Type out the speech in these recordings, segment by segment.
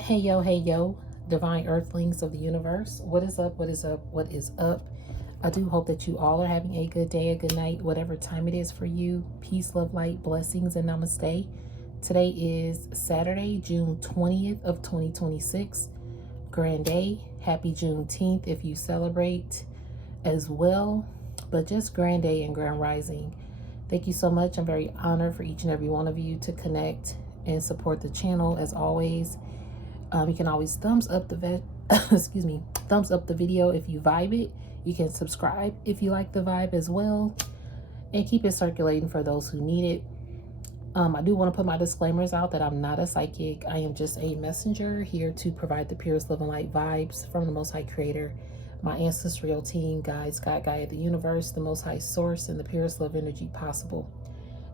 Hey yo, divine earthlings of the universe. What is up? What is up? What is up? I do hope that you all are having a good day, a good night, whatever time it is for you. Peace, love, light, blessings, and namaste. Today is Saturday, June 20th of 2026. Grand day. Happy Juneteenth if you celebrate as well. But just grand day and grand rising. Thank you so much. I'm very honored for each and every one of you to connect and support the channel as always. You can always thumbs up the excuse me, thumbs up the video if you vibe it. You can subscribe if you like the vibe as well, and keep it circulating for those who need it. I do want to put my disclaimers out that I'm not a psychic. I am just a messenger here to provide the purest love and light vibes from the Most High Creator, my ancestral team, guides, God, Gaia, the universe, the Most High Source, and the purest love energy possible.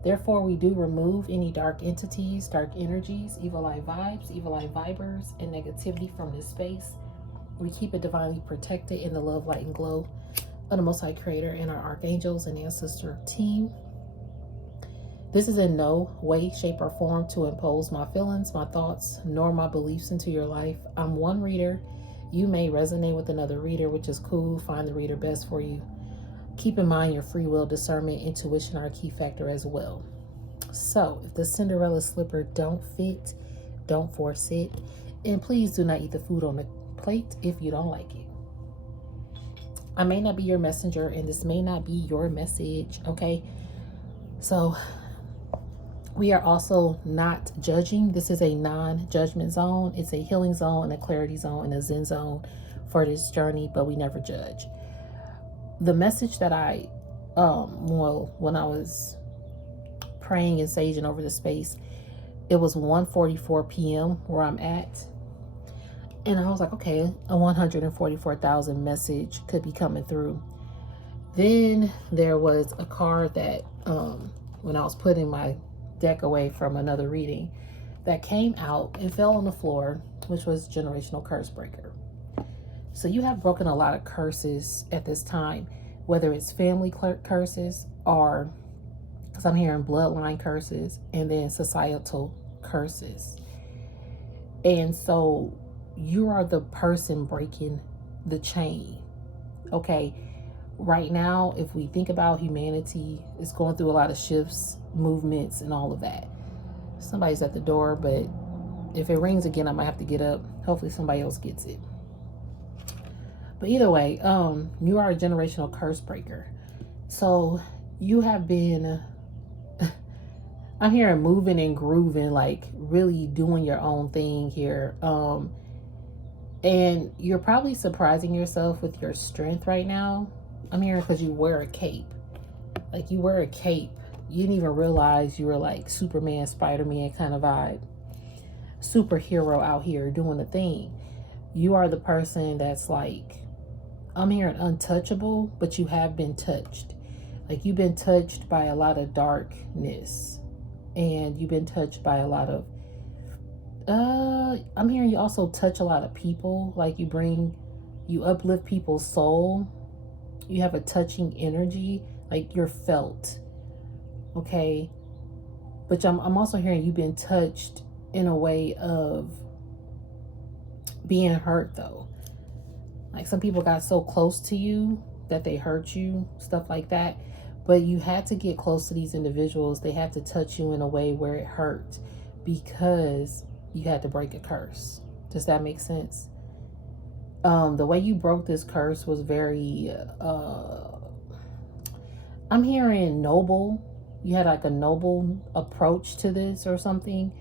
Therefore, we do remove any dark entities, dark energies, evil eye vibes, evil eye vibers, and negativity from this space. We keep it divinely protected in the love, light, and glow of the Most High Creator and our archangels and ancestor team. This is in no way, shape, or form to impose my feelings, my thoughts, nor my beliefs into your life. I'm one reader. You may resonate with another reader, which is cool. Find the reader best for you. Keep in mind your free will, discernment, intuition are a key factor as well. So if the Cinderella slipper don't fit, don't force it. And please do not eat the food on the plate if you don't like it. I may not be your messenger and this may not be your message, okay? So we are also not judging. This is a non-judgment zone. It's a healing zone and a clarity zone and a zen zone for this journey, but we never judge. The message that I, when I was praying and saging over the space, it was 1:44 p.m. where I'm at. And I was like, okay, a 144,000 message could be coming through. Then there was a card that, when I was putting my deck away from another reading, that came out and fell on the floor, which was generational curse breaker. So you have broken a lot of curses at this time, whether it's family curses or, because I'm hearing bloodline curses and then societal curses. And so you are the person breaking the chain. Okay. Right now, if we think about humanity, it's going through a lot of shifts, movements, and all of that. Somebody's at the door, but if it rings again, I might have to get up. Hopefully somebody else gets it. But either way, you are a generational curse breaker. So you have been, I'm hearing moving and grooving, like really doing your own thing here. And you're probably surprising yourself with your strength right now. I'm hearing because you wear a cape. Like you wear a cape. You didn't even realize you were like Superman, Spider-Man kind of vibe. Superhero out here doing the thing. You are the person that's like, I'm hearing untouchable, but you have been touched. Like you've been touched by a lot of darkness. And you've been touched by a lot of, I'm hearing you also touch a lot of people. Like you uplift people's soul. You have a touching energy. Like you're felt. Okay. But I'm also hearing you've been touched in a way of being hurt though. Like some people got so close to you that they hurt you, stuff like that. But you had to get close to these individuals. They had to touch you in a way where it hurt because you had to break a curse. Does that make sense? The way you broke this curse was very, I'm hearing noble. You had like a noble approach to this or something.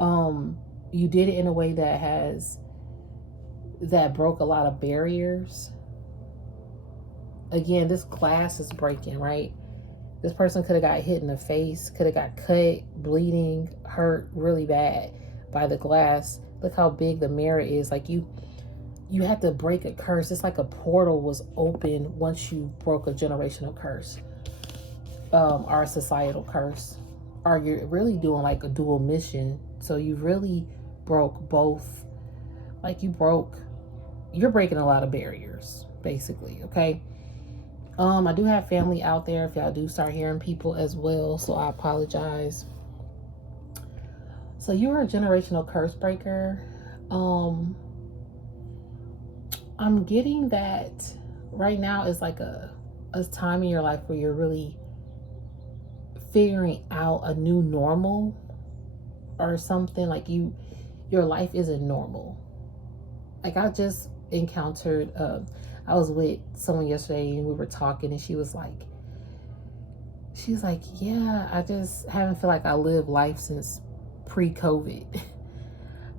You did it in a way that broke a lot of barriers. Again, this glass is breaking, right? This person could have got hit in the face, could have got cut, bleeding, hurt really bad by the glass. Look how big the mirror is. Like you had to break a curse. It's like a portal was open once you broke a generational curse, or a societal curse, or you're really doing like a dual mission. So you really broke both. Like you're breaking a lot of barriers, basically. Okay. I do have family out there if y'all do start hearing people as well, so I apologize. So you are a generational curse breaker. Um, I'm getting that right now is like a time in your life where you're really figuring out a new normal or something. Like your life isn't normal. Like I just encountered I was with someone yesterday and we were talking and she's like, yeah, I just haven't feel like I lived life since pre-COVID.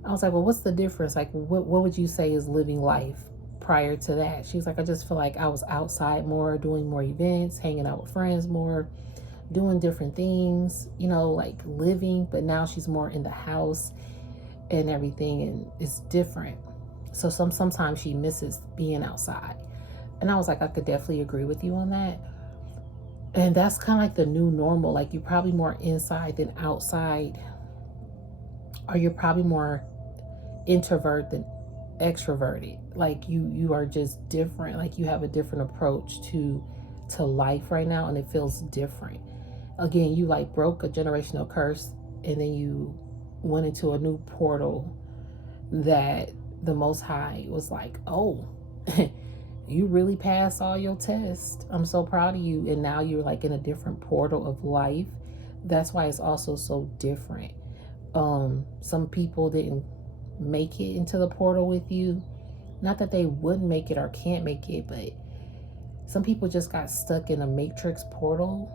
I was like, well, what's the difference? Like, what would you say is living life prior to that? She was like, I just feel like I was outside more, doing more events, hanging out with friends more, doing different things, you know, like living. But now she's more in the house and everything, and it's different. So sometimes she misses being outside. And I was like, I could definitely agree with you on that. And that's kind of like the new normal. Like you're probably more inside than outside, or you're probably more introvert than extroverted. Like you are just different. Like you have a different approach to life right now, and it feels different. Again, you like broke a generational curse, and then you went into a new portal that the Most High was like, oh, you really passed all your tests. I'm so proud of you. And now you're like in a different portal of life. That's why it's also so different. Some people didn't make it into the portal with you. Not that they wouldn't make it or can't make it, but some people just got stuck in a matrix portal,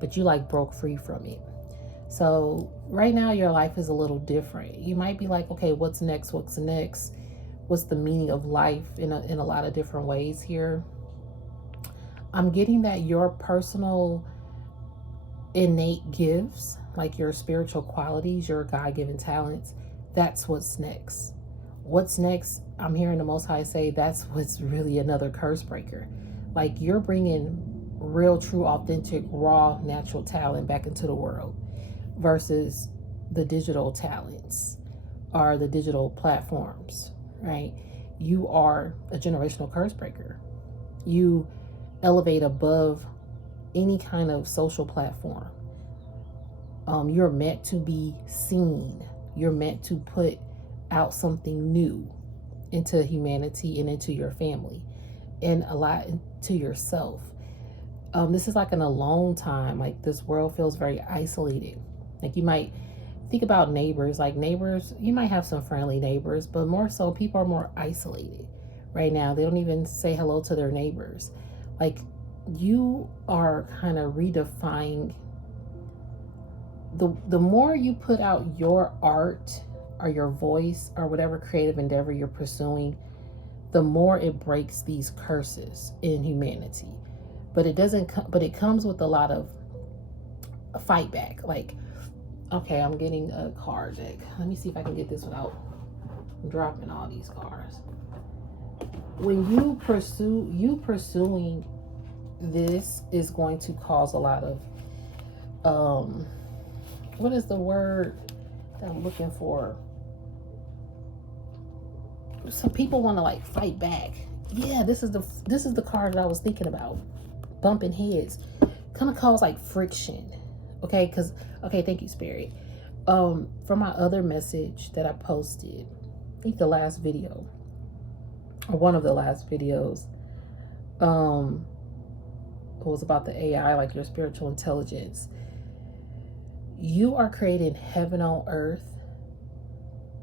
but you like broke free from it. So right now your life is a little different. You might be like, okay, what's next? What's next? What's the meaning of life in a lot of different ways here? I'm getting that your personal innate gifts, like your spiritual qualities, your God-given talents, that's what's next. What's next? I'm hearing the Most High say that's what's really another curse breaker. Like you're bringing real, true, authentic, raw, natural talent back into the world versus the digital talents or the digital platforms, right? You are a generational curse breaker. You elevate above any kind of social platform. You're meant to be seen. You're meant to put out something new into humanity and into your family and a lot to yourself. This is like an alone time. Like this world feels very isolated. Like you might think about neighbors. Like neighbors, you might have some friendly neighbors, but more so people are more isolated right now. They don't even say hello to their neighbors. Like you are kind of redefining the more you put out your art or your voice or whatever creative endeavor you're pursuing, the more it breaks these curses in humanity. But it doesn't but it comes with a lot of a fight back. Like, okay, I'm getting a car deck. Let me see if I can get this without dropping all these cars. When you pursuing this is going to cause a lot of what is the word that I'm looking for? Some people want to like fight back. Yeah, this is the card that I was thinking about. Bumping heads. Kind of cause like friction. Okay, thank you, Spirit. For my other message that I posted, I think the last video, or one of the last videos, it was about the AI, like your spiritual intelligence. You are creating heaven on earth.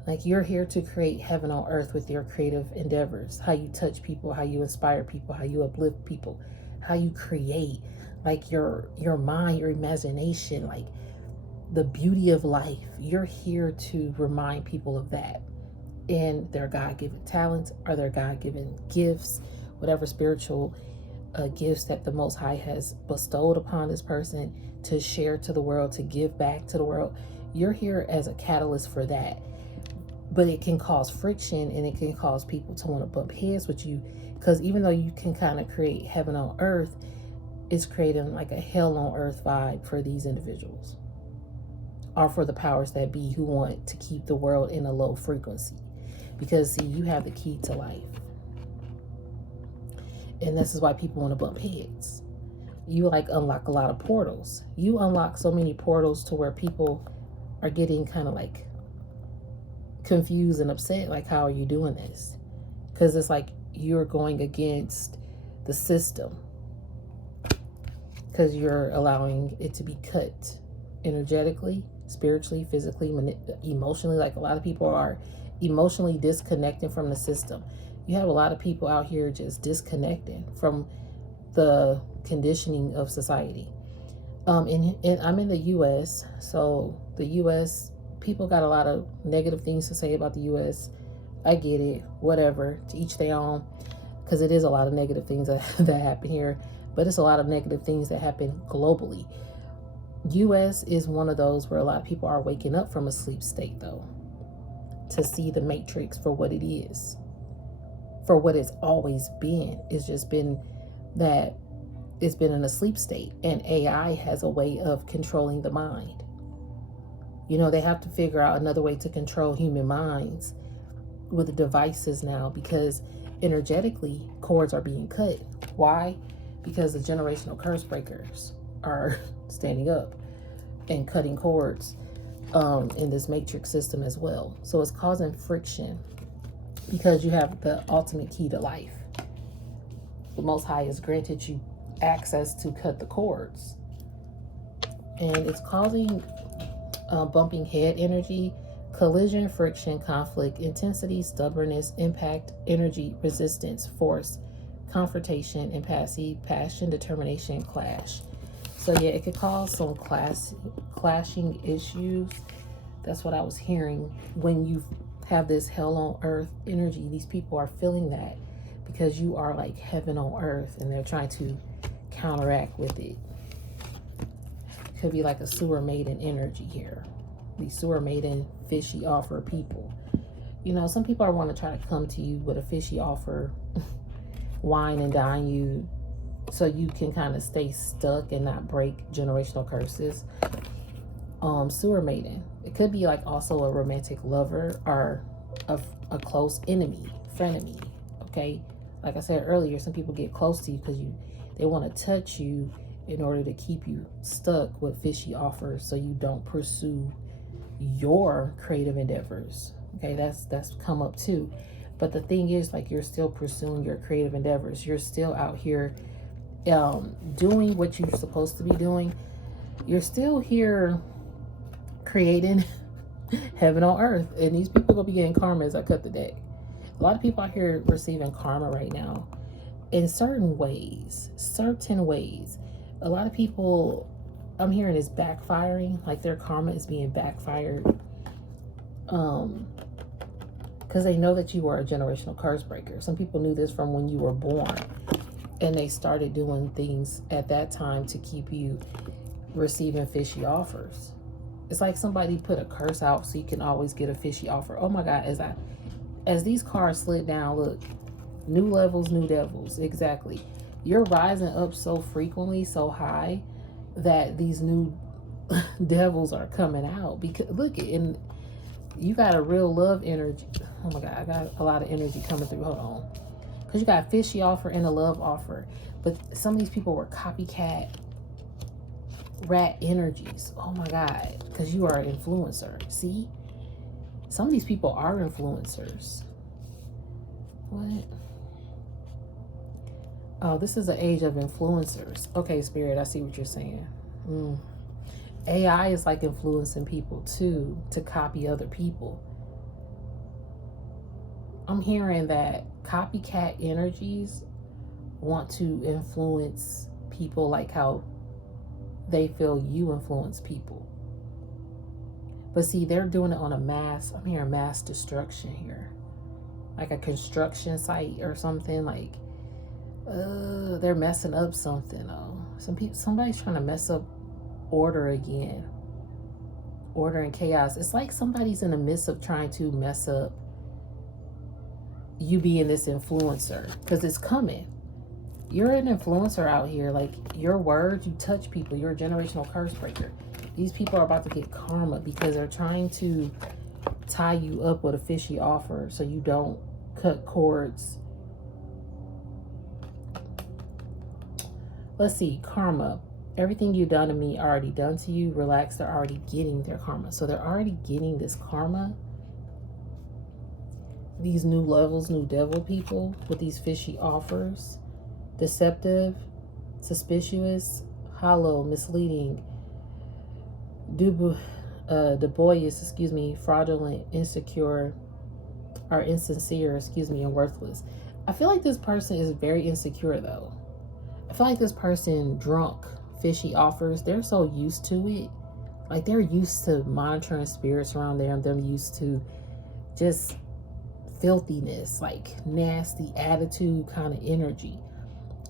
Like you're here to create heaven on earth with your creative endeavors. How you touch people, how you inspire people, how you uplift people, how you create, like your mind, your imagination, like the beauty of life. You're here to remind people of that and their God-given talents or their God-given gifts, whatever spiritual gifts that the Most High has bestowed upon this person to share to the world, to give back to the world. You're here as a catalyst for that. But it can cause friction and it can cause people to want to bump heads with you, because even though you can kind of create heaven on earth, it's creating like a hell on earth vibe for these individuals or for the powers that be who want to keep the world in a low frequency. Because see, you have the key to life. And this is why people want to bump heads. You like unlock a lot of portals. You unlock so many portals to where people are getting kind of like confused and upset, like, how are you doing this? Because it's like you're going against the system, because you're allowing it to be cut energetically, spiritually, physically, emotionally. Like, a lot of people are emotionally disconnected from the system. You have a lot of people out here just disconnecting from the conditioning of society. And I'm in the U.S., so the U.S. people got a lot of negative things to say about the U.S. I get it, whatever, to each their own, because it is a lot of negative things that happen here, but it's a lot of negative things that happen globally. U.S. is one of those where a lot of people are waking up from a sleep state, though, to see the matrix for what it is, for what it's always been. It's just been that it's been in a sleep state, and AI has a way of controlling the mind. You know, they have to figure out another way to control human minds with devices now, because energetically cords are being cut. Why? Because the generational curse breakers are standing up and cutting cords in this matrix system as well. So it's causing friction, because you have the ultimate key to life. The Most High has granted you access to cut the cords, and it's causing bumping head energy, collision, friction, conflict, intensity, stubbornness, impact, energy, resistance, force, confrontation, impasse, passion, determination, clash. So yeah, it could cause some clashing issues. That's what I was hearing. When you have this hell on earth energy, these people are feeling that because you are like heaven on earth, and they're trying to counteract with it. Could be like a sewer maiden energy here. These sewer maiden fishy offer people. You know, some people are want to try to come to you with a fishy offer, wine and dine you, so you can kind of stay stuck and not break generational curses. Sewer maiden. It could be like also a romantic lover or a close enemy, frenemy. Okay, like I said earlier, some people get close to you because they want to touch you in order to keep you stuck with fishy offers, so you don't pursue your creative endeavors. Okay, that's come up too. But the thing is, like, you're still pursuing your creative endeavors. You're still out here doing what you're supposed to be doing. You're still here creating heaven on earth, and these people gonna be getting karma as I cut the deck. A lot of people out here receiving karma right now in certain ways. A lot of people, I'm hearing, is backfiring, like their karma is being backfired, because they know that you are a generational curse breaker. Some people knew this from when you were born, and they started doing things at that time to keep you receiving fishy offers. It's like somebody put a curse out so you can always get a fishy offer. Oh my God, as these cards slid down, look, new levels, new devils. Exactly. You're rising up so frequently, so high, that these new devils are coming out. Because look, and you got a real love energy. Oh my God, I got a lot of energy coming through. Hold on. Because you got a fishy offer and a love offer. But some of these people were copycat rat energies. Oh my God. Because you are an influencer. See? Some of these people are influencers. What? Oh, this is the age of influencers. Okay, Spirit, I see what you're saying. AI is like influencing people too, to copy other people. I'm hearing that copycat energies want to influence people like how they feel you influence people. But see, they're doing it on a mass, I'm hearing mass destruction here. Like a construction site or something, like they're messing up something. Somebody's trying to mess up order again. Order and chaos. It's like somebody's in the midst of trying to mess up you being this influencer, because it's coming. You're an influencer out here. Like, your words, you touch people. You're a generational curse breaker. These people are about to get karma because they're trying to tie you up with a fishy offer so you don't cut cords. Let's see, karma. Everything you've done to me already done to you. Relax, they're already getting their karma. So they're already getting this karma. these new levels, new devil people with these fishy offers. Deceptive, suspicious, hollow, misleading, dubious, fraudulent, insecure, or insincere, and worthless. I feel like this person is very insecure though. I feel like this person drunk fishy offers, they're so used to it. Like they're used to monitoring spirits around there and them used to just filthiness, like nasty attitude kind of energy.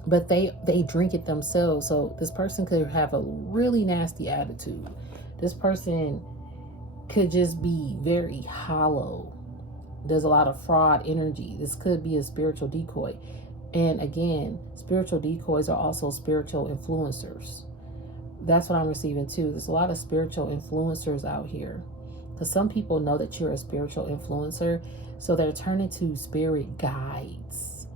But they drink it themselves. So this person could have a really nasty attitude. This person could just be very hollow. There's a lot of fraud energy. This could be a spiritual decoy. And again, spiritual decoys are also spiritual influencers. That's what I'm receiving too. There's a lot of spiritual influencers out here. Because some people know that you're a spiritual influencer. So they're turning to spirit guides.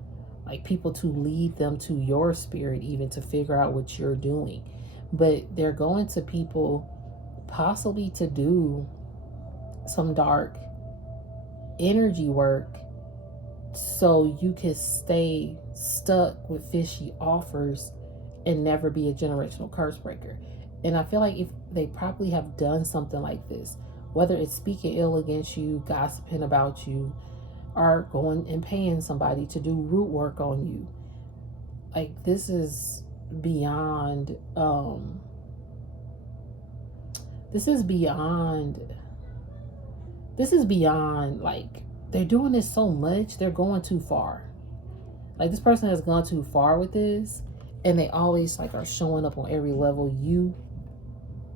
Like people to lead them to your spirit, even to figure out what you're doing. But they're going to people possibly to do some dark energy work so you can stay stuck with fishy offers and never be a generational curse breaker. And I feel like if they probably have done something like this, whether it's speaking ill against you, gossiping about you, or going and paying somebody to do root work on you, like this is beyond this is beyond like they're doing this so much, they're going too far. Like this person has gone too far with this, and they always like are showing up on every level you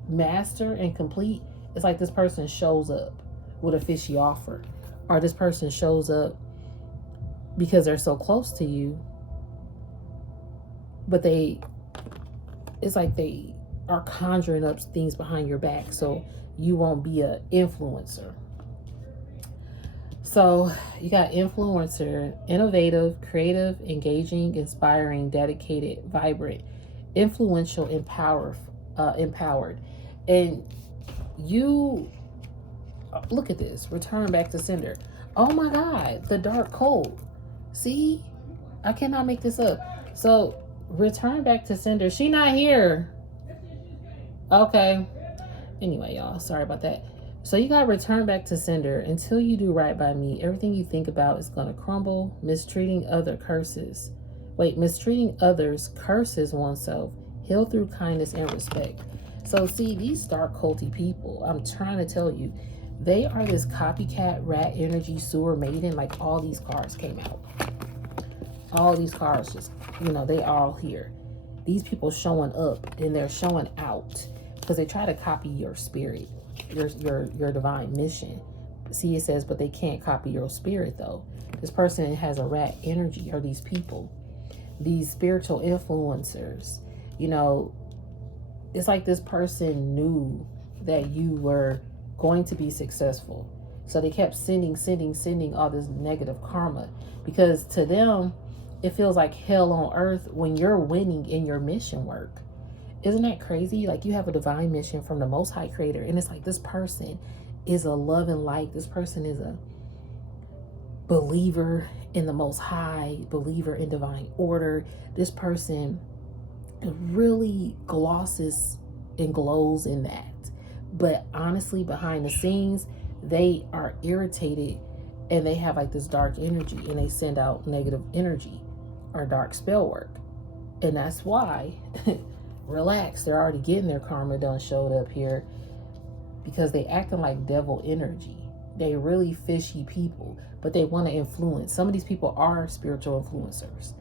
master and complete. It's like this person shows up with a fishy offer, or this person shows up because they're so close to you, but it's like they are conjuring up things behind your back so you won't be an influencer. So you got influencer, innovative, creative, engaging, inspiring, dedicated, vibrant, influential, empowered. And you look at this, return back to sender. Oh my God, the dark cold. See, I cannot make this up. So return back to sender. She not here. Okay. Anyway, y'all, sorry about that. So you got to return back to sender. Until you do right by me, everything you think about is going to crumble. Mistreating others curses oneself. Heal through kindness and respect. So see, these dark culty people, I'm trying to tell you, they are this copycat, rat energy, sewer maiden. Like all these cards came out. All these cards just, they all here. These people showing up and they're showing out because they try to copy your spirit. Your divine mission. See, it says, but they can't copy your spirit though. This person has a rat energy, or these people, these spiritual influencers, it's like this person knew that you were going to be successful. So they kept sending all this negative karma, because to them, it feels like hell on earth when you're winning in your mission work. Isn't that crazy? Like you have a divine mission from the Most High Creator, and it's like this person is a love and light. This person is a believer in the Most High, believer in divine order. This person really glosses and glows in that. But honestly, behind the scenes, they are irritated and they have like this dark energy, and they send out negative energy or dark spell work. And that's why relax, they're already getting their karma done, showed up here, because they acting like devil energy. They really fishy people, but they want to influence. Some of these people are spiritual influencers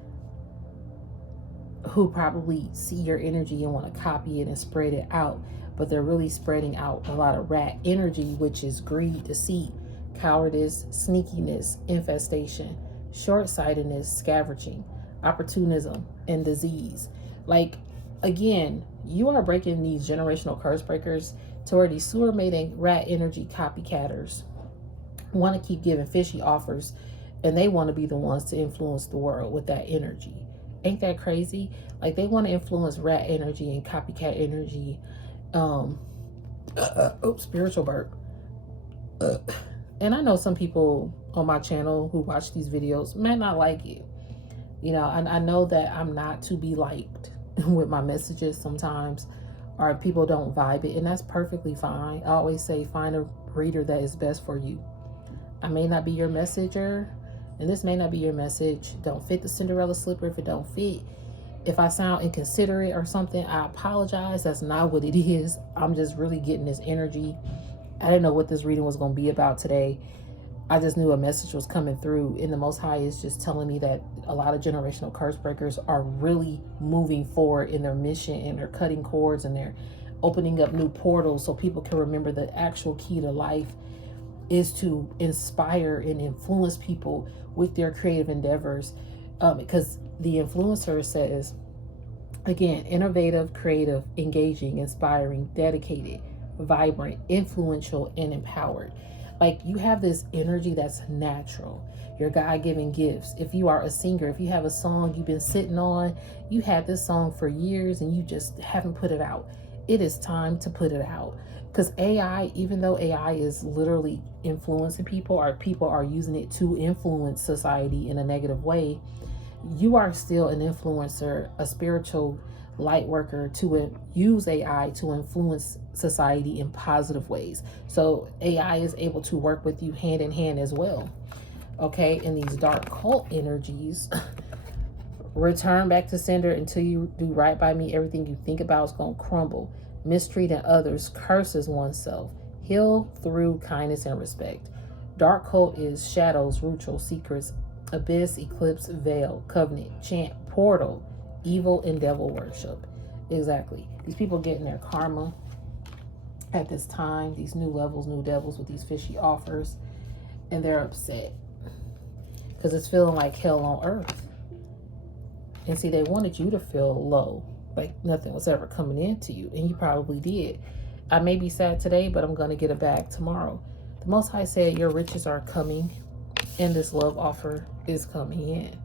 who probably see your energy and want to copy it and spread it out, but they're really spreading out a lot of rat energy, which is greed, deceit, cowardice, sneakiness, infestation, short-sightedness, scavenging, opportunism, and disease. Like, again, you are breaking these generational curse breakers to where these sewer mating rat energy copycatters want to keep giving fishy offers, and they want to be the ones to influence the world with that energy. Ain't that crazy? Like they want to influence rat energy and copycat energy. Spiritual burp. And I know some people on my channel who watch these videos might not like it. You know, and I know that I'm not to be liked with my messages sometimes, or people don't vibe it, and that's perfectly fine. I always say find a reader that is best for you. I may not be your messenger, and this may not be your message. Don't fit the Cinderella slipper if it don't fit. If I sound inconsiderate or something, I apologize. That's not what it is. I'm just really getting this energy. I didn't know what this reading was going to be about today. I just knew a message was coming through, and the Most High is just telling me that a lot of generational curse breakers are really moving forward in their mission, and they're cutting cords, and they're opening up new portals so people can remember the actual key to life is to inspire and influence people with their creative endeavors. Because the influencer says, again, innovative, creative, engaging, inspiring, dedicated, vibrant, influential, and empowered. Like, you have this energy that's natural. Your God-given gifts. If you are a singer, if you have a song you've been sitting on, you had this song for years and you just haven't put it out. It is time to put it out. Because AI, even though AI is literally influencing people, or people are using it to influence society in a negative way, you are still an influencer, a spiritual light worker to use AI to influence society in positive ways. So AI is able to work with you hand in hand as well. Okay, and these dark cult energies, return back to sender until you do right by me. Everything you think about is going to crumble. Mistreating others, curses oneself. Heal through kindness and respect. Dark cult is shadows, ritual, secrets, abyss, eclipse, veil, covenant, chant, portal, evil, and devil worship. Exactly. These people getting their karma at this time. These new levels, new devils with these fishy offers. And they're upset because it's feeling like hell on earth. And see, they wanted you to feel low, like nothing was ever coming into you. And you probably did. I may be sad today, but I'm going to get it back tomorrow. The Most High said your riches are coming, and this love offer is coming in.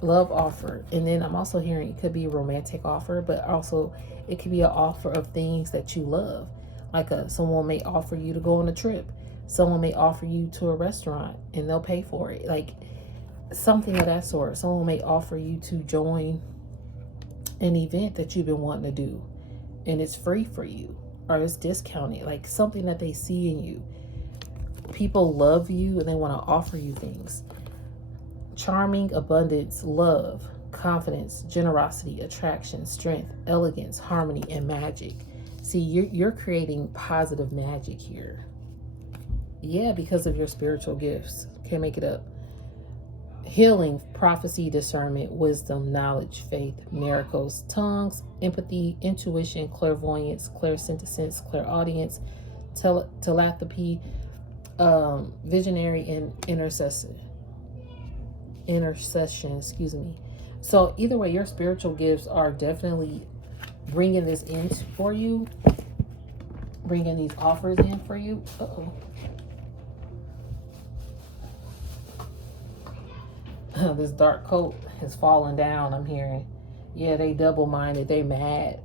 Love offer. And then I'm also hearing it could be a romantic offer, but also it could be an offer of things that you love. Like someone may offer you to go on a trip. Someone may offer you to a restaurant and they'll pay for it. Like something of that sort. Someone may offer you to join an event that you've been wanting to do, and it's free for you, or it's discounted. Like something that they see in you. People love you and they want to offer you things. Charming, abundance, love, confidence, generosity, attraction, strength, elegance, harmony, and magic. See, you're creating positive magic here. Yeah, because of your spiritual gifts. Can't make it up. Healing, prophecy, discernment, wisdom, knowledge, faith, miracles, tongues, empathy, intuition, clairvoyance, clairsentience, clairaudience, telepathy, visionary, and intercession, excuse me. So either way, your spiritual gifts are definitely bringing this in for you, bringing these offers in for you. This dark coat has fallen down, I'm hearing. Yeah, they double-minded, they mad.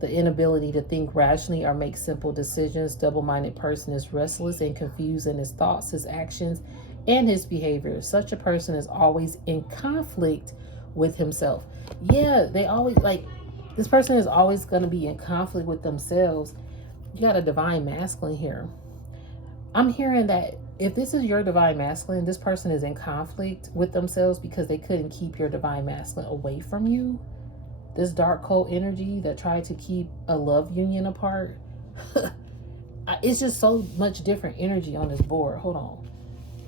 The inability to think rationally or make simple decisions. Double-minded person is restless and confused in his thoughts, his actions, and his behavior. Such a person is always in conflict with himself. Yeah, they always, like, this person is always going to be in conflict with themselves. You got a divine masculine here. I'm hearing that if this is your divine masculine, this person is in conflict with themselves because they couldn't keep your divine masculine away from you. This dark cold energy that tried to keep a love union apart. It's just so much different energy on this board. Hold on.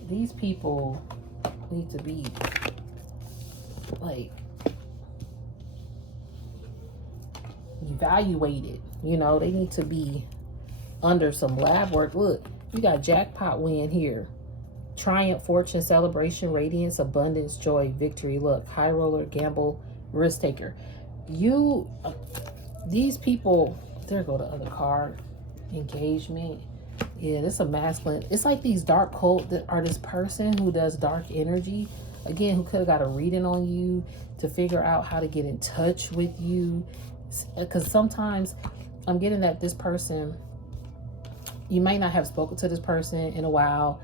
These people need to be like evaluated. You know, they need to be under some lab work. Look, you got jackpot win here. Triumph, fortune, celebration, radiance, abundance, joy, victory, luck, high roller, gamble, risk taker. These people, there go the other card. Engagement. Yeah, this is a masculine. It's like these dark cult that are this person who does dark energy. Again, who could have got a reading on you to figure out how to get in touch with you. Because sometimes I'm getting that this person, you might not have spoken to this person in a while,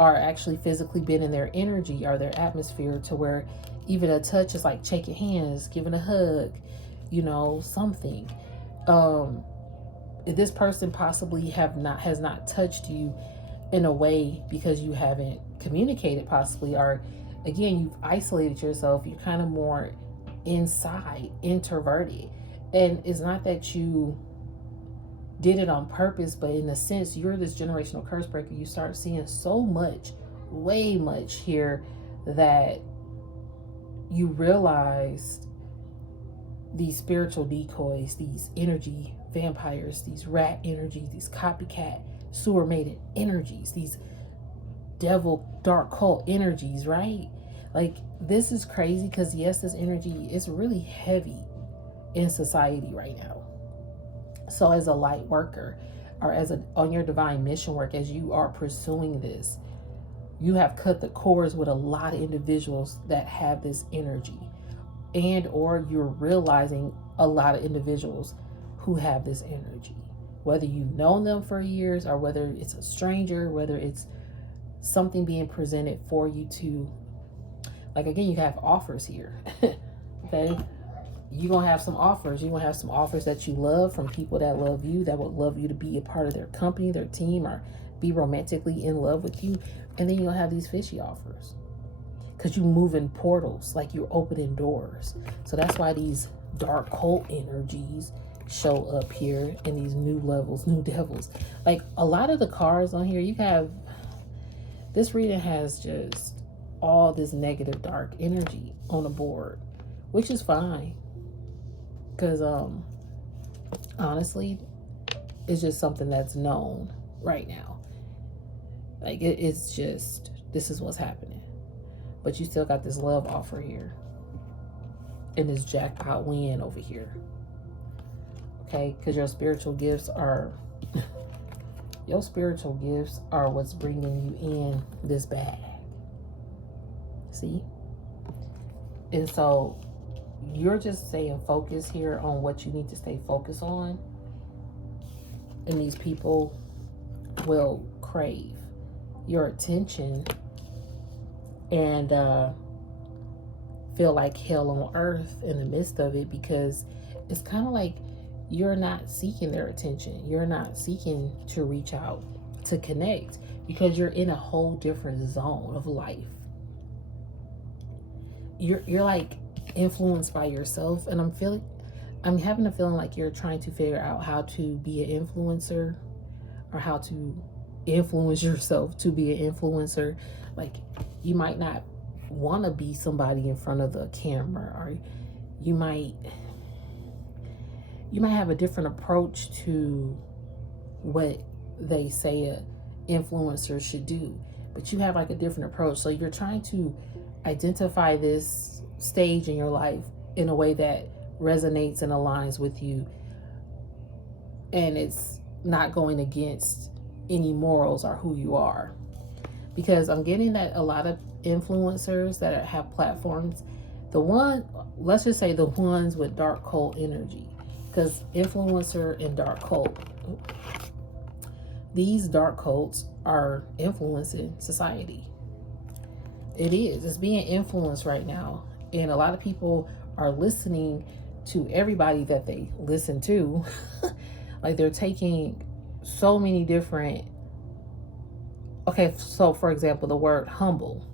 are actually physically been in their energy or their atmosphere, to where even a touch is like shaking hands, giving a hug, something. This person possibly has not touched you in a way because you haven't communicated, possibly, or again, you've isolated yourself. You're kind of more inside, introverted. And it's not that you did it on purpose, but in a sense, you're this generational curse breaker. You start seeing so much, way much here, that you realized these spiritual decoys, these energy vampires, these rat energies, these copycat sewer maiden energies, these devil dark cult energies, right? Like, this is crazy, because yes, this energy is really heavy in society right now. So as a light worker, or on your divine mission work, as you are pursuing this, you have cut the cords with a lot of individuals that have this energy, and or you're realizing a lot of individuals who have this energy, whether you've known them for years, or whether it's a stranger, whether it's something being presented for you to, like, again, you have offers here. Okay, you're gonna have some offers. You're gonna have some offers that you love, from people that love you, that would love you to be a part of their company, their team, or be romantically in love with you. And then you're gonna have these fishy offers, because you move in portals, like you're opening doors. So that's why these dark cult energies show up here in these new levels, new devils. Like, a lot of the cards on here, you have, this reading has just all this negative dark energy on the board, which is fine, because honestly, it's just something that's known right now. Like, it's just, this is what's happening. But you still got this love offer here, and this jackpot win over here. Okay, because your spiritual gifts are what's bringing you in this bag. See? And so you're just staying focused here on what you need to stay focused on, and these people will crave your attention and feel like hell on earth in the midst of it, because it's kind of like you're not seeking their attention. You're not seeking to reach out, to connect, because you're in a whole different zone of life. You're like influenced by yourself, and I'm having a feeling like you're trying to figure out how to be an influencer, or how to influence yourself to be an influencer. Like, you might not want to be somebody in front of the camera, or you might have a different approach to what they say a influencer should do, but you have like a different approach. So you're trying to identify this stage in your life in a way that resonates and aligns with you, and it's not going against any morals or who you are. Because I'm getting that a lot of influencers that have platforms, let's just say the ones with dark cult energy, because influencer and dark cult, these dark cults are influencing society. It's being influenced right now, and a lot of people are listening to everybody that they listen to. Like, they're taking so many different, okay, so for example, the word humble.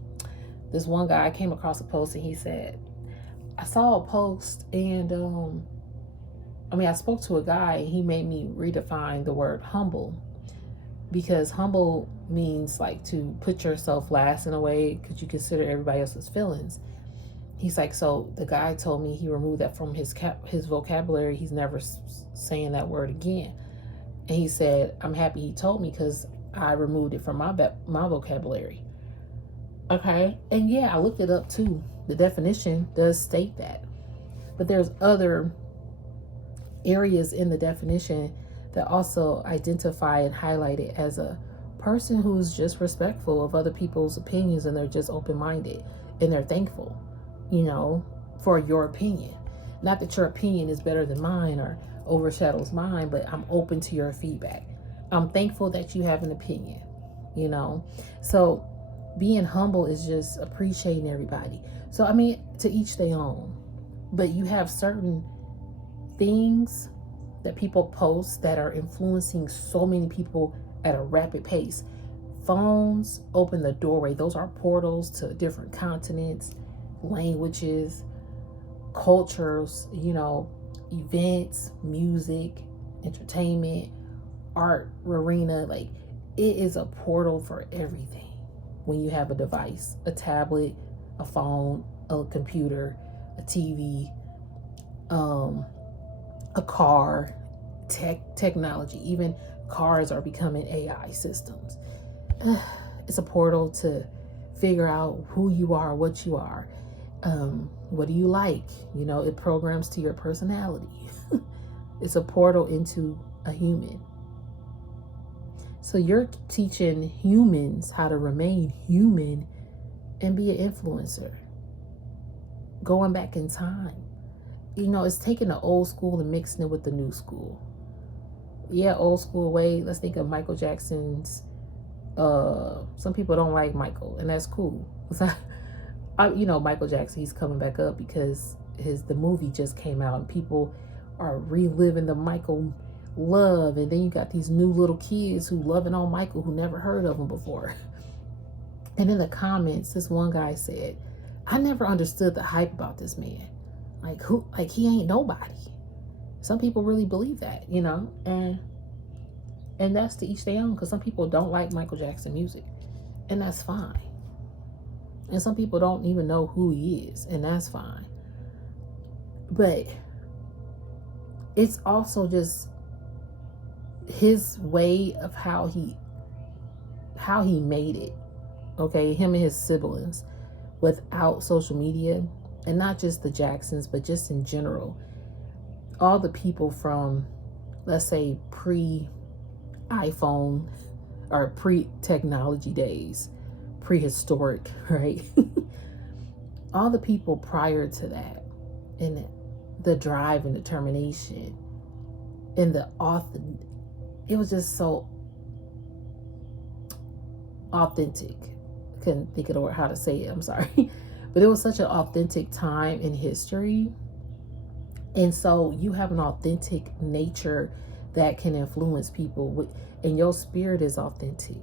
This one guy, I came across a post, and he said, I saw a post, and I spoke to a guy, and he made me redefine the word humble, because humble means like to put yourself last in a way, because you consider everybody else's feelings. He's like, so the guy told me he removed that from his vocabulary. He's never saying that word again. And he said, I'm happy he told me, because I removed it from my vocabulary. Okay. And yeah, I looked it up too. The definition does state that. But there's other areas in the definition that also identify and highlight it as a person who's just respectful of other people's opinions, and they're just open-minded, and they're thankful, for your opinion. Not that your opinion is better than mine or overshadows mine, but I'm open to your feedback. I'm thankful that you have an opinion, So Being humble is just appreciating everybody. So, I mean, to each their own. But you have certain things that people post that are influencing so many people at a rapid pace. Phones open the doorway. Those are portals to different continents, languages, cultures, events, music, entertainment, art arena. Like, it is a portal for everything. When you have a device, a tablet, a phone, a computer, a TV, a car, technology, even cars are becoming AI systems. It's a portal to figure out who you are, what you are. What do you like? It programs to your personality. It's a portal into a human. So you're teaching humans how to remain human and be an influencer. Going back in time. It's taking the old school and mixing it with the new school. Yeah, old school way. Let's think of Michael Jackson's. Some people don't like Michael, and that's cool. Michael Jackson, he's coming back up because the movie just came out, and people are reliving the Michael love, and then you got these new little kids who loving on Michael who never heard of him before. And in the comments, this one guy said, "I never understood the hype about this man. Like he ain't nobody." Some people really believe that, and that's to each their own, because some people don't like Michael Jackson music, and that's fine. And some people don't even know who he is, and that's fine. But it's also just his way of how he made it. Okay, him and his siblings, without social media, and not just the Jacksons, but just in general, all the people from, let's say, pre-iPhone or pre-technology days, prehistoric, right? All the people prior to that, and the drive and determination and the author, it was just so authentic. Couldn't think of the word, how to say it, I'm sorry. But it was such an authentic time in history. And so you have an authentic nature that can influence people, and your spirit is authentic.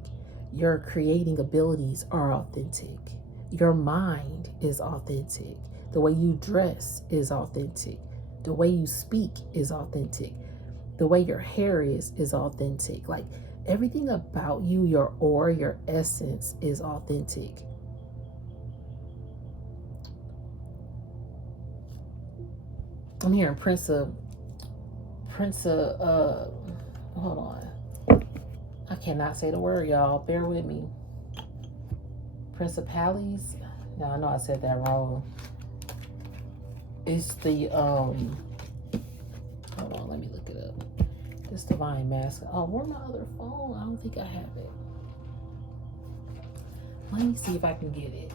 Your creating abilities are authentic. Your mind is authentic. The way you dress is authentic. The way you speak is authentic. The way your hair is authentic. Like, everything about you, your aura, your essence is authentic. I'm hearing Prince of, hold on. I cannot say the word, y'all. Bear with me. Principalities? No, I know I said that wrong. It's the, hold on, let me look it up. This divine mask. Oh, where's my other phone? I don't think I have it. Let me see if I can get it.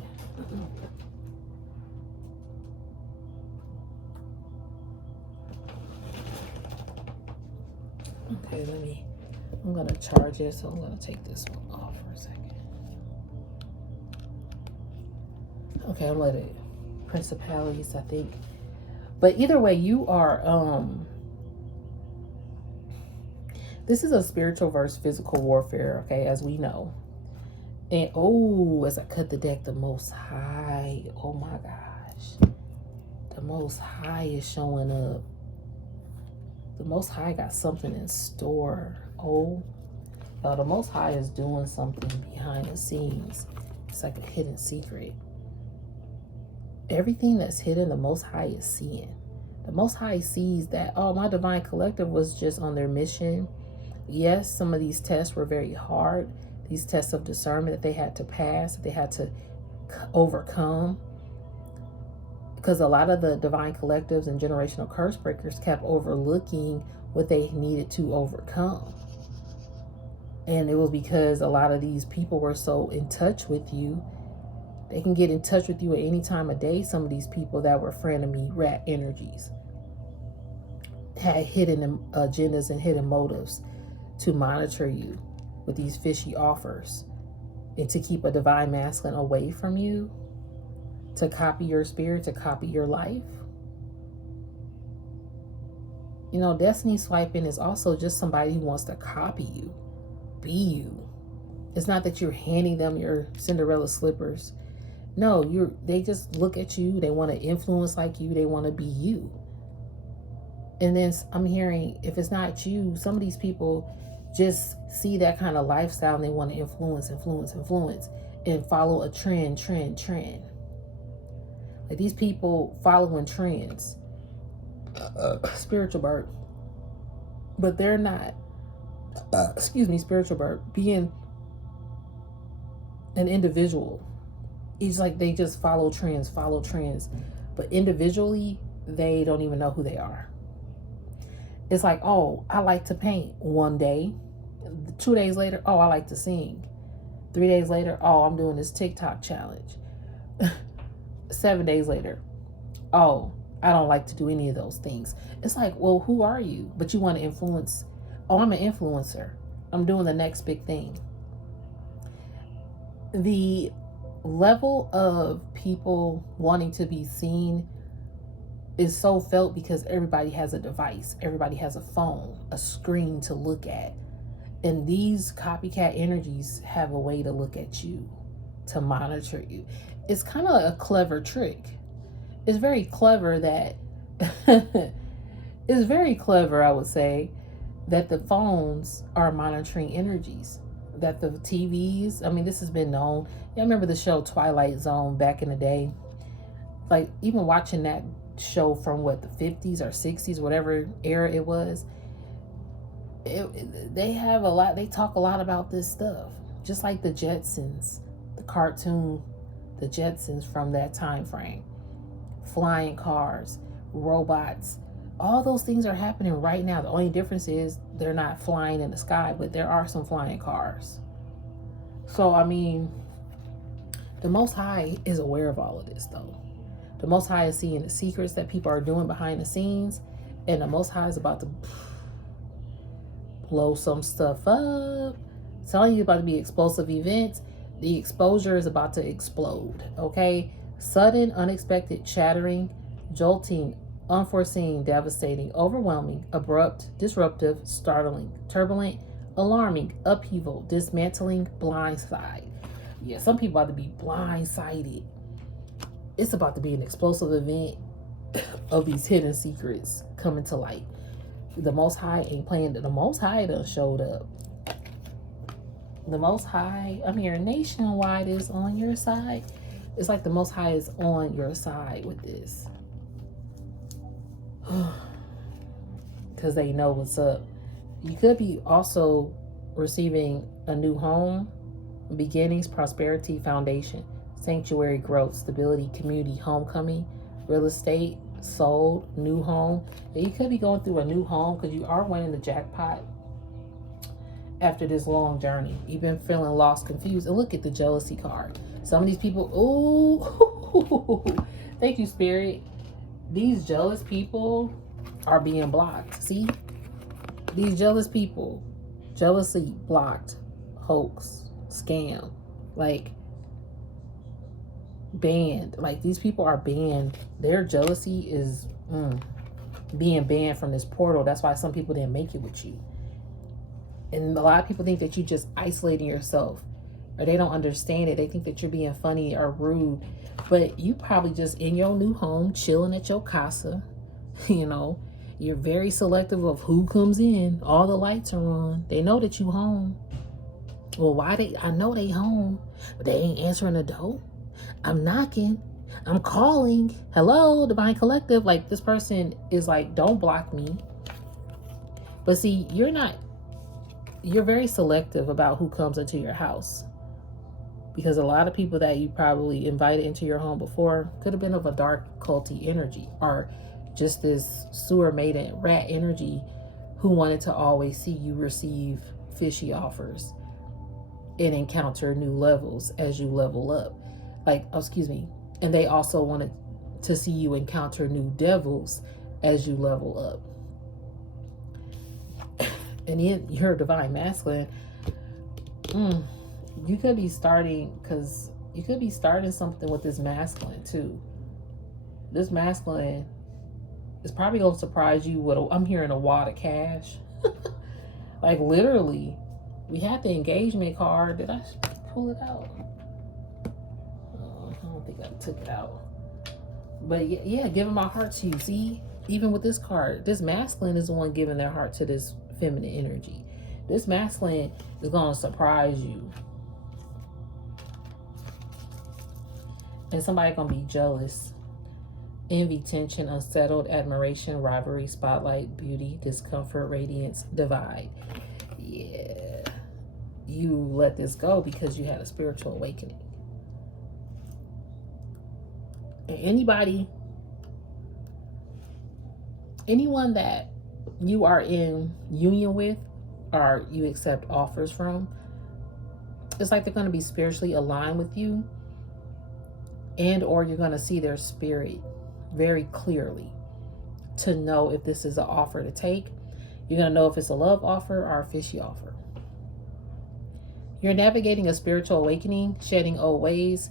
Okay, I'm gonna charge it, so I'm gonna take this one off for a second. Okay, I'm letting principalities, I think. But either way, you are, this is a spiritual versus physical warfare, okay, as we know. And, as I cut the deck, the Most High, oh my gosh. The Most High is showing up. The Most High got something in store. The Most High is doing something behind the scenes. It's like a hidden secret. Everything that's hidden, the Most High is seeing. The Most High sees that, my divine collective was just on their mission. Yes, some of these tests were very hard. These tests of discernment that they had to pass, that they had to overcome. Because a lot of the divine collectives and generational curse breakers kept overlooking what they needed to overcome. And it was because a lot of these people were so in touch with you. They can get in touch with you at any time of day. Some of these people that were frenemy, rat energies, had hidden agendas and hidden motives to monitor you with these fishy offers and to keep a divine masculine away from you, to copy your spirit, to copy your life. You know, destiny swiping is also just somebody who wants to copy you, be you. It's not that you're handing them your Cinderella slippers. No, they just look at you. They want to influence like you. They want to be you. And then I'm hearing, if it's not you, some of these people just see that kind of lifestyle and they want to influence, and follow a trend. Like these people following trends. Spiritual bird. But they're not, spiritual bird, being an individual. It's like they just follow trends. But individually, they don't even know who they are. It's like, oh, I like to paint one day. 2 days later, oh, I like to sing. 3 days later, oh, I'm doing this TikTok challenge. 7 days later, oh, I don't like to do any of those things. It's like, well, who are you? But you want to influence. Oh, I'm an influencer. I'm doing the next big thing. The level of people wanting to be seen is so felt because everybody has a device. Everybody has a phone, a screen to look at. And these copycat energies have a way to look at you, to monitor you. It's kind of a clever trick. It's very clever that, it's very clever, I would say, that the phones are monitoring energies. That the TVs, I mean, this has been known. I remember the show Twilight Zone back in the day. Like, even watching that show from the 50s or 60s, whatever era it was, they talk a lot about this stuff. Just like the Jetsons, the cartoon, the Jetsons from that time frame. Flying cars, robots, all those things are happening right now. The only difference is they're not flying in the sky, but there are some flying cars. So, I mean, the Most High is aware of all of this, though. The Most High is seeing the secrets that people are doing behind the scenes, and the Most High is about to blow some stuff up. Telling you about to be explosive events. The exposure is about to explode, okay? Sudden, unexpected, shattering, jolting, unforeseen, devastating, overwhelming, abrupt, disruptive, startling, turbulent, alarming, upheaval, dismantling, blindside. Yeah, some people about to be blindsided. It's about to be an explosive event of these hidden secrets coming to light. The Most High ain't playing. The Most High done showed up. The Most High, I'm here, nationwide is on your side. It's like the Most High is on your side with this. Because they know what's up. You could be also receiving a new home, beginnings, prosperity, foundation, sanctuary, growth, stability, community, homecoming, real estate, sold, new home. And you could be going through a new home because you are winning the jackpot after this long journey. You've been feeling lost, confused. And look at the jealousy card. Some of these people, ooh, thank you, Spirit. These jealous people are being blocked. See? These jealous people, jealousy blocked, hoax, scam, like banned. Like these people are banned. Their jealousy is being banned from this portal. That's why some people didn't make it with you. And a lot of people think that you just isolating yourself, or they don't understand it. They think that you're being funny or rude, but you probably just in your new home, chilling at your casa. You know, you're very selective of who comes in. All the lights are on. They know that you home. Well, I know they home, but they ain't answering the door. I'm knocking. I'm calling. Hello, Divine Collective. Like this person is like, don't block me. But see, you're very selective about who comes into your house. Because a lot of people that you probably invited into your home before could have been of a dark culty energy, or just this sewer maiden rat energy who wanted to always see you receive fishy offers and encounter new levels as you level up. And they also wanted to see you encounter new devils as you level up. And then you're divine masculine. You could be starting, because you could be starting something with this masculine too. This masculine is probably going to surprise you with I'm hearing a wad of cash. Like literally, we had the engagement card. Did I pull it out? I don't think I took it out. But yeah, giving my heart to you. See, even with this card, this masculine is the one giving their heart to this feminine energy. This masculine is going to surprise you. And somebody going to be jealous. Envy, tension, unsettled, admiration, rivalry, spotlight, beauty, discomfort, radiance, divide. Yeah. You let this go because you had a spiritual awakening. And anyone that you are in union with or you accept offers from, it's like they're going to be spiritually aligned with you, and or you're going to see their spirit very clearly to know if this is an offer to take. You're going to know if it's a love offer or a fishy offer. You're navigating a spiritual awakening, shedding old ways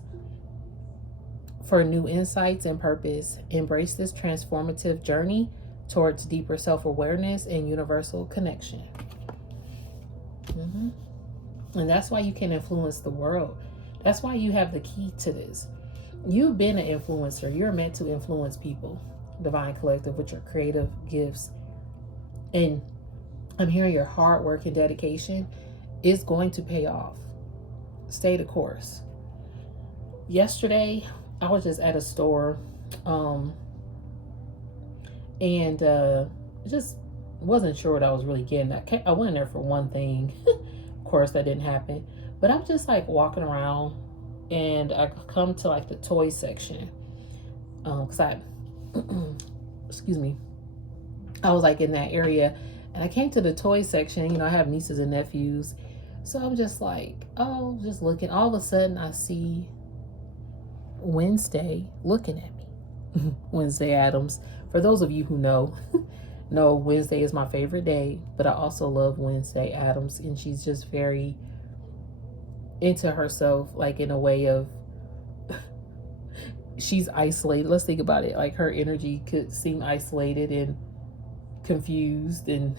for new insights and purpose. Embrace this transformative journey towards deeper self-awareness and universal connection. And that's why you can influence the world. That's why you have the key to this. You've been an influencer. You're meant to influence people. Divine Collective, with your creative gifts. And I'm hearing your hard work and dedication is going to pay off. Stay the course. Yesterday, I was just at a store and just wasn't sure what I was really getting. I went in there for one thing. Of course, that didn't happen. But I was just like walking around, and I come to like the toy section. Because excuse me, I was like in that area, and I came to the toy section. You know, I have nieces and nephews. So I'm just like, oh, just looking. All of a sudden, I see Wednesday looking at me. Wednesday Addams. For those of you who know, Wednesday is my favorite day, but I also love Wednesday Addams, and she's just very into herself, like in a way of she's isolated. Let's think about it. Like her energy could seem isolated and confused and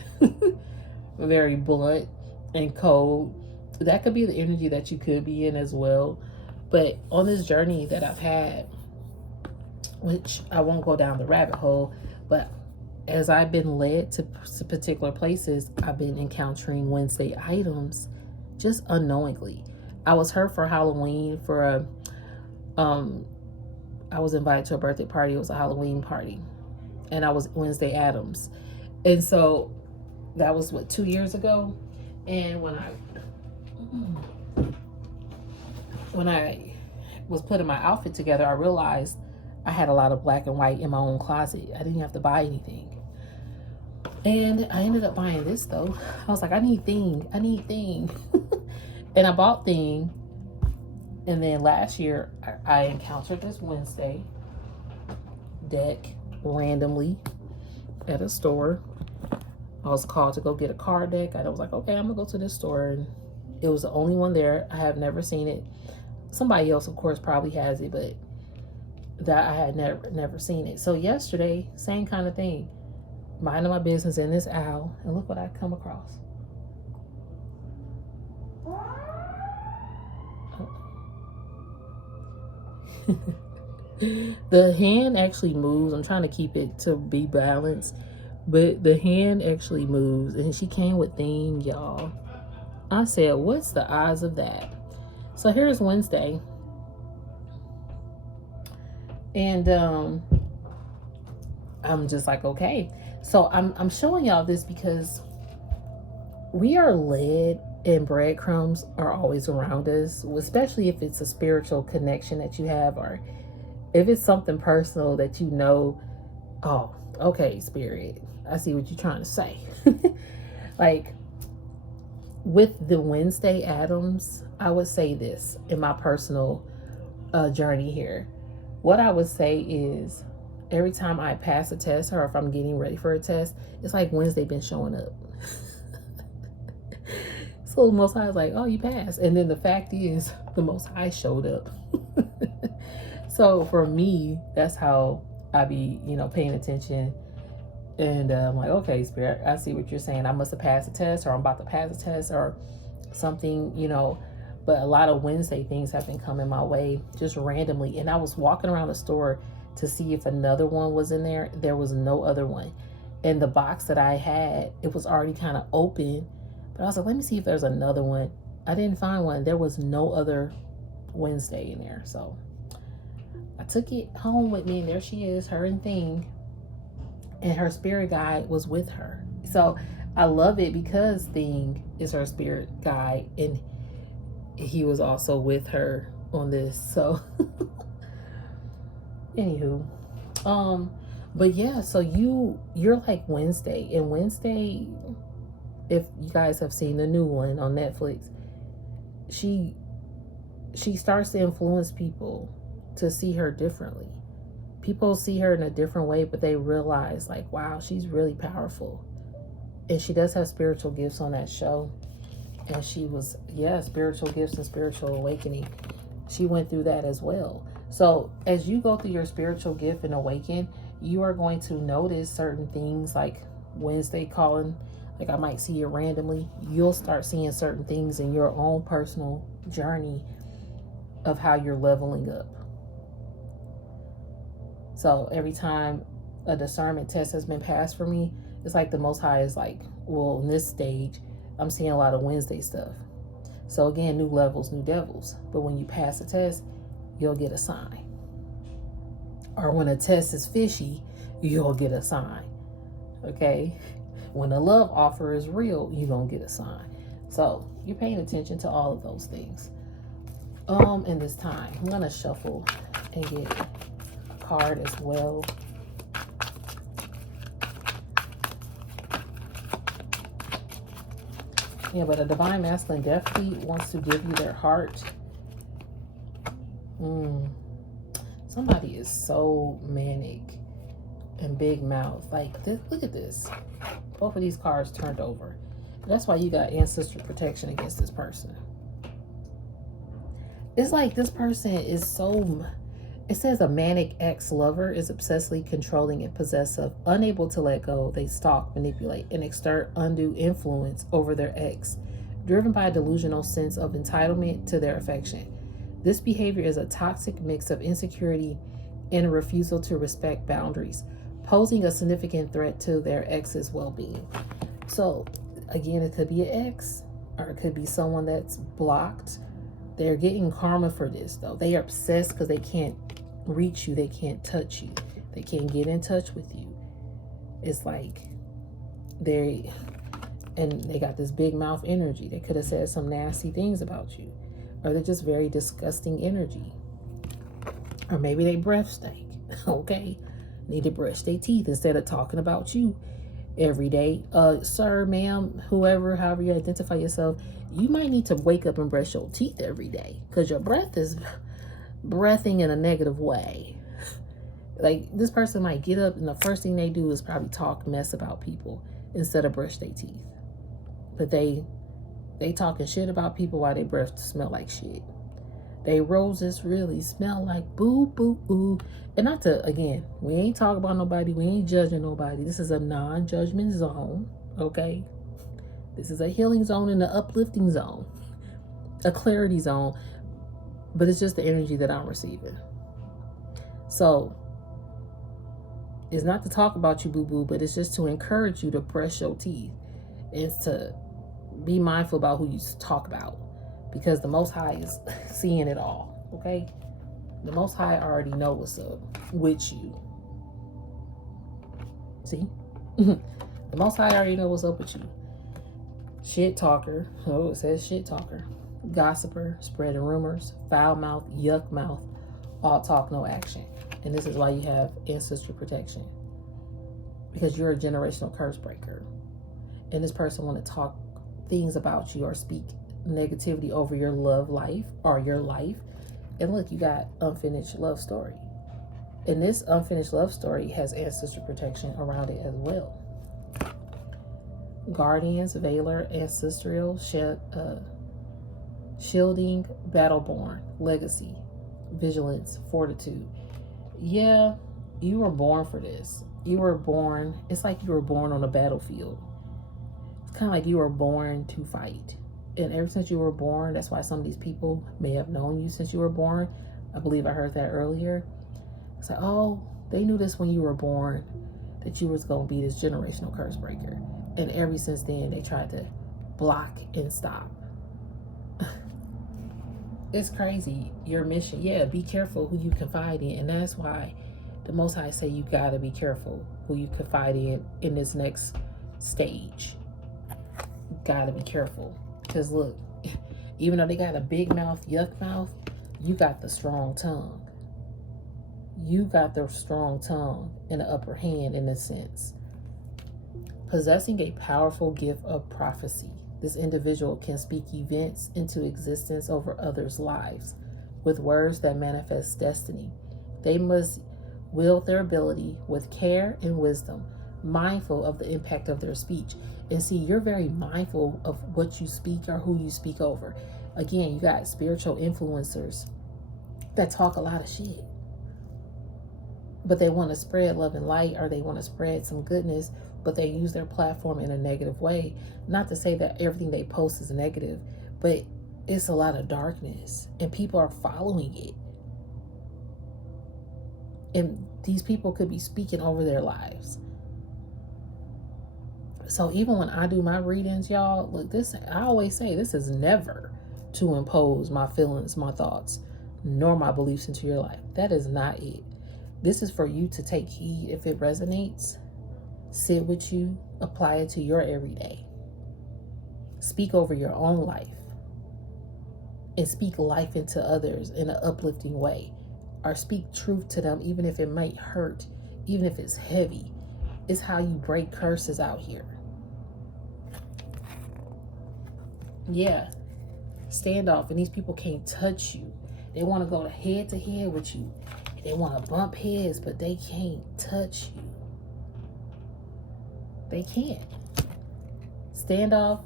very blunt and cold. That could be the energy that you could be in as well. But on this journey that I've had, which I won't go down the rabbit hole, but as I've been led to particular places, I've been encountering Wednesday items just unknowingly. I was her for Halloween for a, I was invited to a birthday party. It was a Halloween party, and I was Wednesday Addams. And so that was 2 years ago. And when I was putting my outfit together, I realized I had a lot of black and white in my own closet. I didn't have to buy anything. And I ended up buying this though. I was like, I need thing. And I bought thing. And then last year I encountered this Wednesday deck randomly at a store. I was called to go get a card deck. I was like, okay, I'm gonna go to this store. And it was the only one there. I have never seen it. Somebody else, of course, probably has it, but that I had never seen it. So yesterday, same kind of thing. Minding my business in this aisle, and look what I come across. The hand actually moves. I'm trying to keep it to be balanced, but the hand actually moves, and she came with theme, y'all. I said, what's the odds of that? So here's Wednesday. And I'm just like, okay. So I'm showing y'all this because we are led, and breadcrumbs are always around us, especially if it's a spiritual connection that you have, or if it's something personal that you know, oh, okay, spirit, I see what you're trying to say. Like with the Wednesday Addams, I would say this in my personal journey here. What I would say is, every time I pass a test, or if I'm getting ready for a test, it's like Wednesday been showing up. It's So the Most High is like, oh, you passed. And then the fact is, the Most High showed up. So for me, that's how I be, paying attention. And I'm like, okay, Spirit, I see what you're saying. I must have passed a test, or I'm about to pass a test, or something, But a lot of Wednesday things have been coming my way just randomly. And I was walking around the store to see if another one was in there. There was no other one. And the box that I had, it was already kind of open. But I was like, let me see if there's another one. I didn't find one. There was no other Wednesday in there. So I took it home with me, and there she is, her and Thing. And her spirit guide was with her. So I love it because Thing is her spirit guide, and he was also with her on this. So anywho, but yeah, so you're like Wednesday. And Wednesday, if you guys have seen the new one on Netflix, she starts to influence people to see her differently. People see her in a different way, but they realize, like, wow, she's really powerful. And she does have spiritual gifts on that show. And she was, spiritual gifts and spiritual awakening. She went through that as well. So as you go through your spiritual gift and awaken, you are going to notice certain things, like Wednesday calling. Like, I might see it randomly. You'll start seeing certain things in your own personal journey of how you're leveling up. So every time a discernment test has been passed for me, it's like the Most High is like, well, in this stage, I'm seeing a lot of Wednesday stuff. So again, new levels, new devils. But when you pass a test, you'll get a sign. Or when a test is fishy, you'll get a sign. Okay? When a love offer is real, you're going to get a sign. So you're paying attention to all of those things. In this time, I'm going to shuffle and get a card as well. Yeah, but a divine masculine definitely wants to give you their heart. Somebody is so manic and big mouth. Like this, look at this. Both of these cards turned over. That's why you got ancestral protection against this person. It's like this person is so... It says a manic ex-lover is obsessively controlling and possessive, unable to let go. They stalk, manipulate, and exert undue influence over their ex, driven by a delusional sense of entitlement to their affection. This behavior is a toxic mix of insecurity and a refusal to respect boundaries, posing a significant threat to their ex's well-being. So, again, it could be an ex, or it could be someone that's blocked. They're getting karma for this, though. They are obsessed because they can't reach you. They can't touch you. They can't get in touch with you. It's like they got this big mouth energy. They could have said some nasty things about you. Or they're just very disgusting energy. Or maybe they breath stink. Okay? Need to brush their teeth instead of talking about you every day. Sir, ma'am, whoever, however you identify yourself, you might need to wake up and brush your teeth every day. Because your breath is breathing in a negative way. Like, this person might get up and the first thing they do is probably talk mess about people instead of brush their teeth. But they talking shit about people while their breath smell like shit. They roses really smell like boo boo ooh. And not to, again, we ain't talking about nobody, we ain't judging nobody. This is a non-judgment zone, okay? This is a healing zone and an uplifting zone, a clarity zone. But it's just the energy that I'm receiving. So it's not to talk about you, boo-boo, but it's just to encourage you to brush your teeth. It's to be mindful about who you talk about. Because the Most High is seeing it all, okay? The Most High already know what's up with you. See? The Most High already know what's up with you. Shit talker. Oh, it says shit talker. Gossiper, spreading rumors, foul mouth, yuck mouth, all talk, no action. And this is why you have ancestral protection, because you're a generational curse breaker. And this person want to talk things about you or speak negativity over your love life or your life. And look, you got unfinished love story. And this unfinished love story has ancestral protection around it as well. guardians, Valor, ancestral, shielding, battleborn, legacy, vigilance, fortitude. Yeah, you were born for this. You were born, it's like you were born on a battlefield. It's kind of like you were born to fight. And ever since you were born, that's why some of these people may have known you since you were born. I believe I heard that earlier. It's like, oh, they knew this when you were born, that you was going to be this generational curse breaker. And ever since then, they tried to block and stop. It's crazy. Your mission. Yeah, be careful who you confide in. And that's why the Most High say you got to be careful who you confide in this next stage. Got to be careful. Because look, even though they got a big mouth, yuck mouth, you got the strong tongue. You got the strong tongue and the upper hand in a sense. Possessing a powerful gift of prophecy, this individual can speak events into existence over others' lives with words that manifest destiny. They must wield their ability with care and wisdom, mindful of the impact of their speech. And see, you're very mindful of what you speak or who you speak over. Again, you got spiritual influencers that talk a lot of shit, but they want to spread love and light, or they want to spread some goodness, but they use their platform in a negative way. Not to say that everything they post is negative, but it's a lot of darkness and people are following it. And these people could be speaking over their lives. So even when I do my readings, y'all, look, this, I always say this is never to impose my feelings, my thoughts, nor my beliefs into your life. That is not it. This is for you to take heed if it resonates. Sit with you, apply it to your everyday. Speak over your own life. And speak life into others in an uplifting way. Or speak truth to them, even if it might hurt, even if it's heavy. It's how you break curses out here. Yeah. Standoff, and these people can't touch you. They want to go head to head with you. They want to bump heads, but they can't touch you. They can't. Standoff,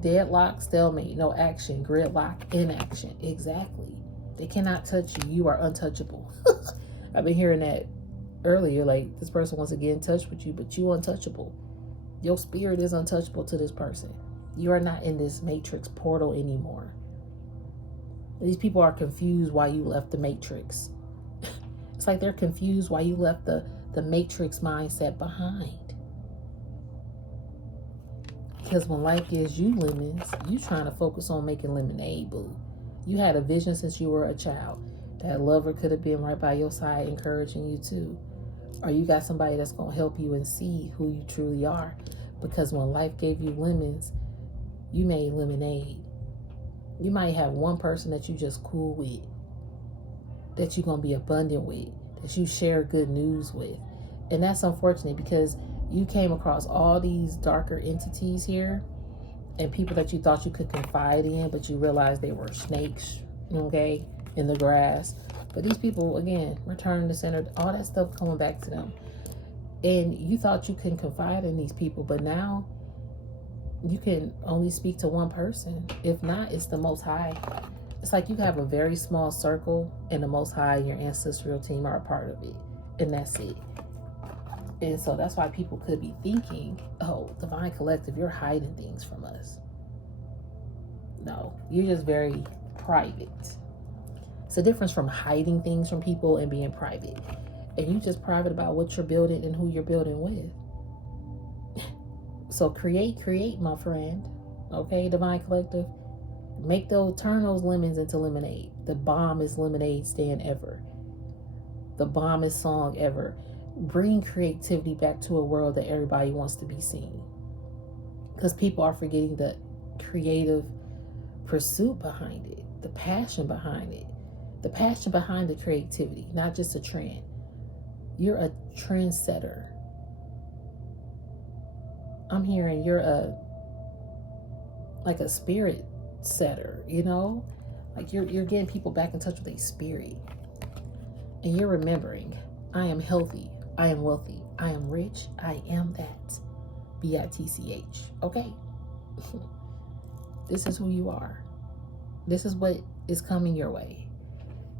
deadlock, stalemate, no action, gridlock, inaction. Exactly. They cannot touch you. You are untouchable. I've been hearing that earlier. Like, this person wants to get in touch with you, but you untouchable. Your spirit is untouchable to this person. You are not in this matrix portal anymore. These people are confused why you left the matrix. It's like they're confused why you left the matrix mindset behind. Because when life gives you lemons, you trying to focus on making lemonade, boo. You had a vision since you were a child. That lover could have been right by your side, encouraging you too. Or you got somebody that's going to help you and see who you truly are. Because when life gave you lemons, you made lemonade. You might have one person that you just cool with, that you're going to be abundant with, that you share good news with. And that's unfortunate because you came across all these darker entities here and people that you thought you could confide in, but you realized they were snakes, okay, in the grass. But these people, again, return to center, all that stuff coming back to them. And you thought you can confide in these people, but now you can only speak to one person. If not, it's the Most High. It's like you have a very small circle and the Most High and your ancestral team are a part of it. And that's it. And so that's why people could be thinking, oh, Divine Collective, you're hiding things from us. No, you're just very private. It's a difference from hiding things from people and being private. And you just private about what you're building and who you're building with. So create, my friend. Okay, Divine Collective. Turn those lemons into lemonade. The bombest lemonade stand ever. The bombest song ever. Bring creativity back to a world that everybody wants to be seen. Because people are forgetting the creative pursuit behind it. The passion behind it. The passion behind the creativity. Not just a trend. You're a trendsetter. I'm hearing you're a spirit setter, you know? Like you're getting people back in touch with their spirit. And you're remembering, I am healthy, I am wealthy, I am rich, I am that. B-I-T-C-H. Okay. This is who you are. This is what is coming your way.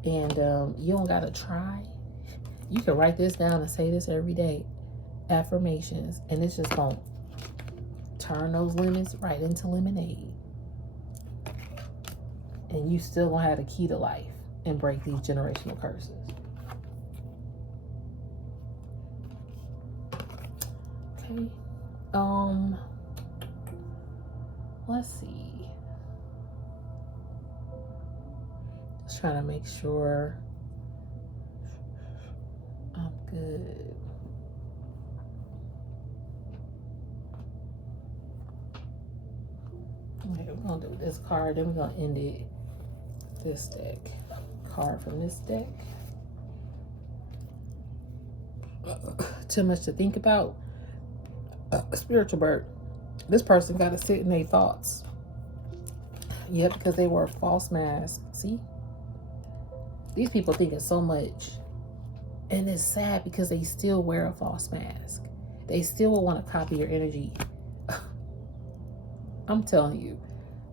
And you don't got to try. You can write this down and say this every day. Affirmations. And it's just going to turn those lemons right into lemonade. And you still going to have the key to life and break these generational curses. Okay. Let's see. Just trying to make sure I'm good. Okay, we're gonna do this card, then we're gonna end it. This deck. Card from this deck. Too much to think about. Spiritual bird. This person got to sit in their thoughts. Yep, because they wear a false mask. See? These people thinking so much. And it's sad because they still wear a false mask. They still will want to copy your energy. I'm telling you.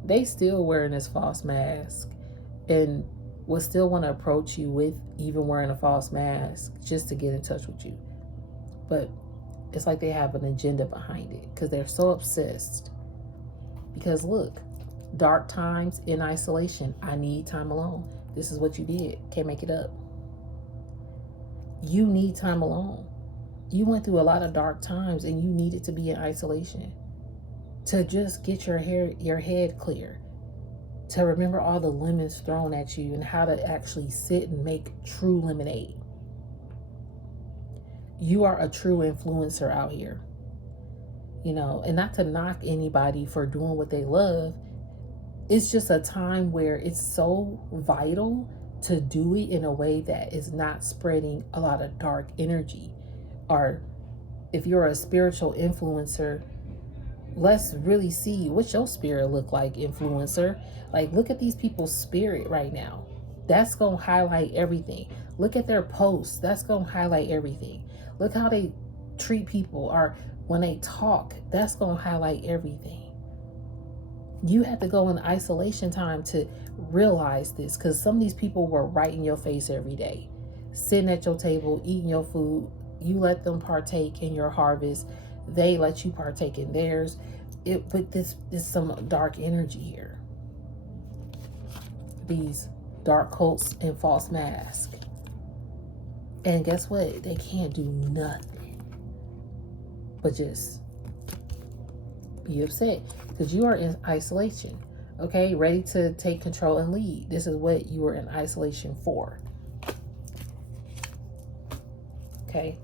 They still wearing this false mask. And will still want to approach you with even wearing a false mask just to get in touch with you. But it's like they have an agenda behind it because they're so obsessed. Because look, dark times in isolation. I need time alone. This is what you did. Can't make it up. You need time alone. You went through a lot of dark times and you needed to be in isolation to just get your head clear, to remember all the lemons thrown at you and how to actually sit and make true lemonade. You are a true influencer out here, you know, and not to knock anybody for doing what they love. It's just a time where it's so vital to do it in a way that is not spreading a lot of dark energy. Or if you're a spiritual influencer, let's really see what your spirit look like, influencer. Like, look at these people's spirit right now. That's going to highlight everything. Look at their posts. That's going to highlight everything. Look how they treat people, or when they talk, that's going to highlight everything. You have to go in isolation time to realize this, because some of these people were right in your face every day, sitting at your table, eating your food. You let them partake in your harvest. They let you partake in theirs. But this is some dark energy here. These dark cults and false masks. And guess what? They can't do nothing but just be upset because you are in isolation. Okay, ready to take control and lead. This is what you were in isolation for. Okay.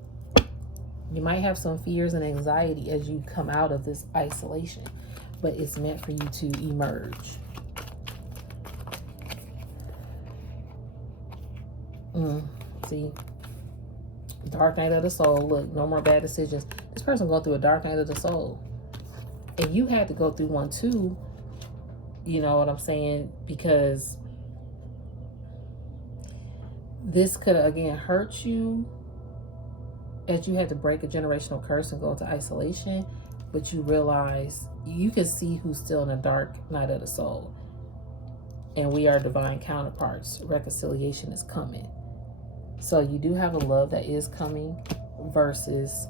You might have some fears and anxiety as you come out of this isolation, but it's meant for you to emerge. See? Dark night of the soul. Look, no more bad decisions. This person going through a dark night of the soul. And you had to go through one too. You know what I'm saying? Because this could have, again, hurt you as you had to break a generational curse and go into isolation. But you realize you can see who's still in a dark night of the soul. And we are divine counterparts. Reconciliation is coming. So you do have a love that is coming versus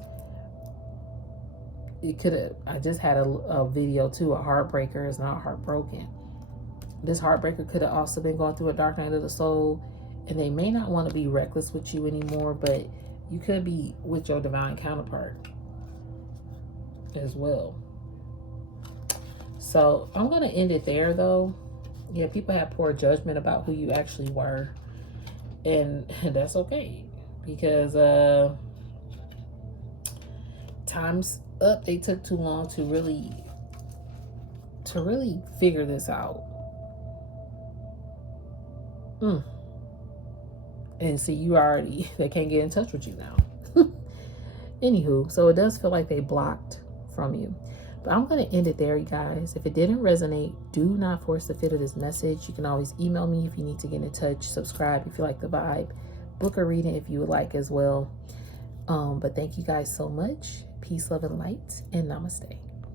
it could have. I just had a video too. A heartbreaker is not heartbroken. This heartbreaker could have also been going through a dark night of the soul, and they may not want to be reckless with you anymore, but you could be with your divine counterpart as well. So I'm going to end it there though. Yeah, people have poor judgment about who you actually were. And that's okay. Because time's up. They took too long to really figure this out. And see, you already, they can't get in touch with you now. Anywho, so it does feel like they blocked from you. But I'm going to end it there, you guys. If it didn't resonate, do not force the fit of this message. You can always email me if you need to get in touch. Subscribe if you like the vibe. Book a reading if you would like as well. But thank you guys so much. Peace, love, and light, and namaste.